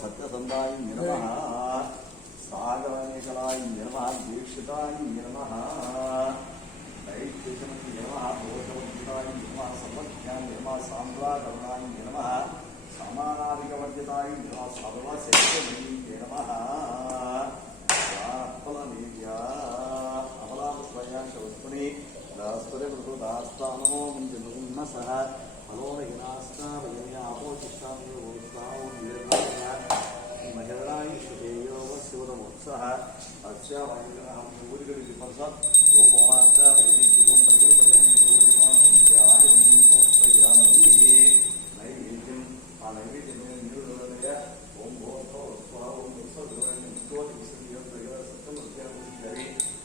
सत्यसंधाय नमः सागरनिकलाय नमः दीक्षिताय नमः दैत्यशमति नमः दोषवर्जिताय नमः सर्वज्ञाय नमः सान्द्राकरुणाय नमः समानाधिकवर्जिताय नमः सर्वशक्तिमयी नमः फलनीया अमलापुष्पयाशवस्पनि दास्तुरेदास्तानमो मुञ्जनुन्नसः फलोरहिनास्ता महिलाय शुभेयो शिवरमोत्सः अस्या महिलाः ऊरिगडि प्रसाद योगवाचार्य जीवं नैवेद्यं आ नैवेद्यं नीरुदय ओम भो स्वाहा ओम सत्यम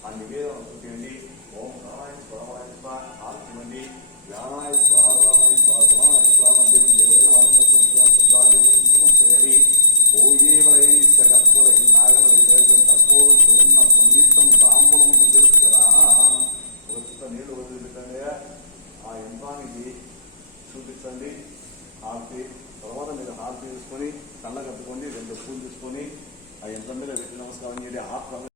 आ निवेदन स्तुति ओम नारायण स्वाहाय स्वाहा आत्मनि ज्ञानाय स्वाहा रामाय स्वाहा समानाय स्वाहा मध्यम देवदेवाय सुमस्तयरि ओये सकत्वरै नागरै तत्पूर्व चूर्ण संयुक्तं तांबूलं ప్రతిష్ఠిరా ఒక చిత్త నీళ్లు వదిలిపెట్టండి ఆ యంత్రానికి చూపించండి హారతి తర్వాత మీరు హారతి తీసుకొని కళ్ళ కట్టుకొని 2 పూలు తీసుకొని ఆ యంత్రం మీద పెట్టి నమస్కారం చేయండి.